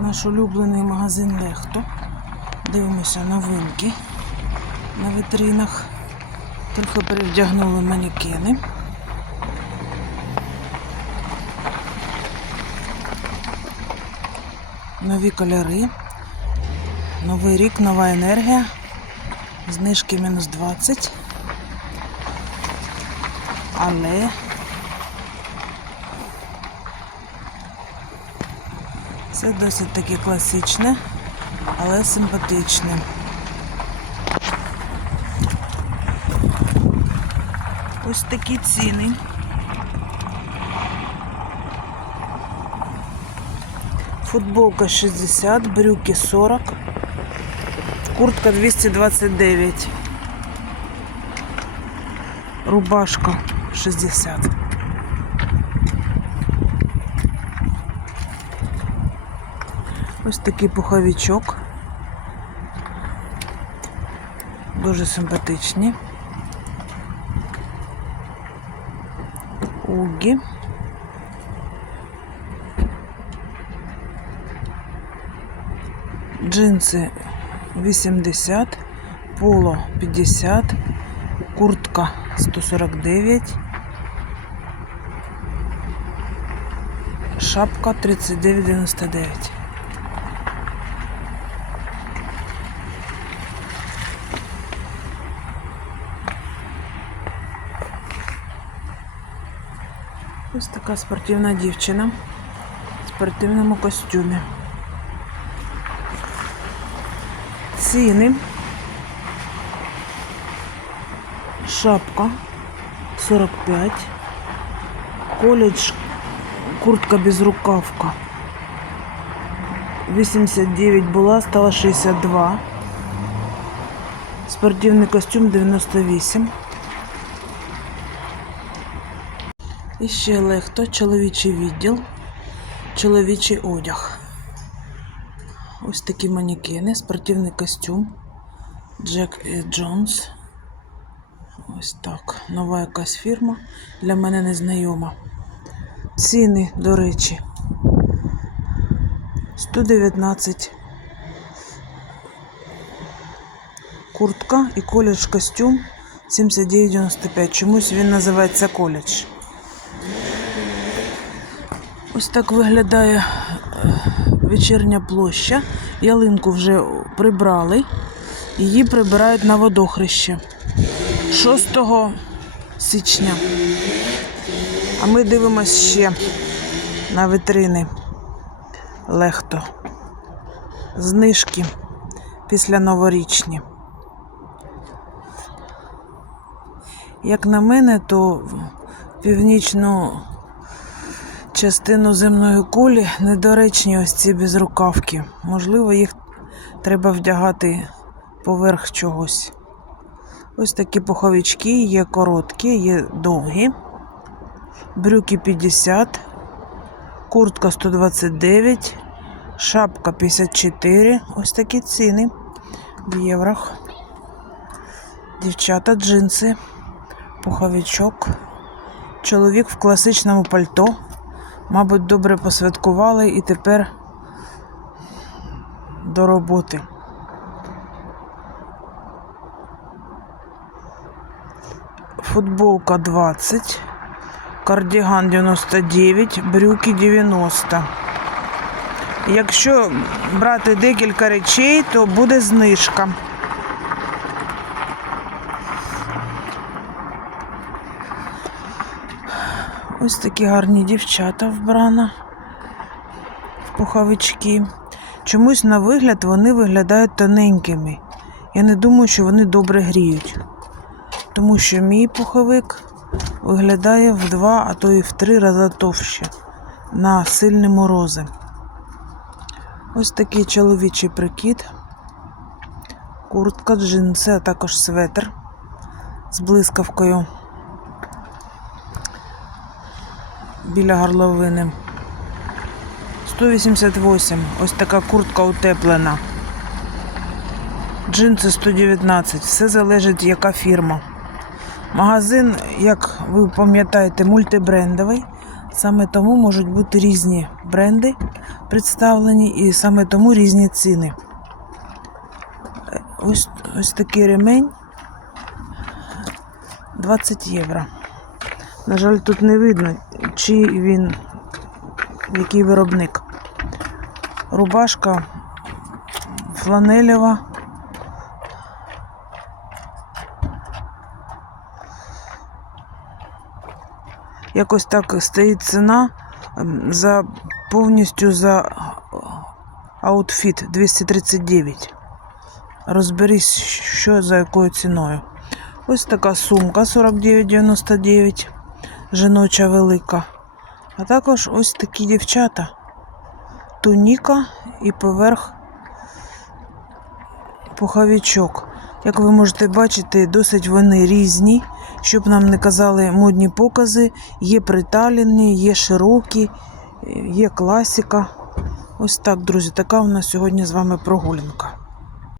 Наш улюблений магазин Лехто. Дивимося новинки на витринах. Трохи перевдягнули манекени. Нові кольори. Новий рік, нова енергія. Знижки мінус 20. Але це досить таки класичне, але симпатичне. Ось такі ціни. Футболка 60, брюки 40, куртка 229, рубашка 60. Ось такий пуховичок. Дуже симпатичні. Угі. Джинси 80, поло 50, куртка 149, шапка 39,99. Ось така спортивна дівчина в спортивному костюмі. Ціни. Шапка 45. Коледж куртка безрукавка. 89 була, стала 62. Спортивний костюм 98. І ще легто, чоловічий відділ, чоловічий одяг. Ось такі манекени, спортивний костюм. Джек і Джонс. Ось так. Нова якась фірма. Для мене незнайома. Ціни, до речі. 119. Куртка і коледж костюм 79,95. Чомусь він називається коледж. Ось так виглядає е, вечірня площа. Ялинку вже прибрали. Її прибирають на водохреще 6 січня. А ми дивимося ще на витрини Лехто. Знижки після новорічні. Як на мене, то північну частину земної кулі недоречні ось ці безрукавки. Можливо, їх треба вдягати поверх чогось. Ось такі пуховички, є короткі, є довгі. Брюки 50, куртка 129, шапка 54. Ось такі ціни в єврах. Дівчата, джинси, пуховичок. Чоловік в класичному пальто. Мабуть, добре посвяткували і тепер до роботи. Футболка 20, кардіган 99, брюки 90. Якщо брати декілька речей, то буде знижка. Ось такі гарні дівчата вбрана в пуховички. Чомусь на вигляд вони виглядають тоненькими. Я не думаю, що вони добре гріють. Тому що мій пуховик виглядає в два, а то і в три рази товще на сильні морози. Ось такий чоловічий прикид. Куртка, джинси, а також светр з блискавкою. Біля горловини. 188. Ось така куртка утеплена. Джинси 119. Все залежить, яка фірма. Магазин, як ви пам'ятаєте, мультибрендовий. Саме тому можуть бути різні бренди представлені і саме тому різні ціни. Ось, ось такий ремень 20 євро. На жаль, тут не видно, чи він який виробник. Рубашка фланелева. Якось так стоїть ціна ем, за повністю за аутфіт 239. Розберись, що за якою ціною. Ось така сумка 49,99, жіноча велика. А також ось такі дівчата. Туніка і поверх пуховичок. Як ви можете бачити, досить вони різні. Щоб нам не казали модні покази, є приталені, є широкі, є класика. Ось так, друзі, така у нас сьогодні з вами прогулянка.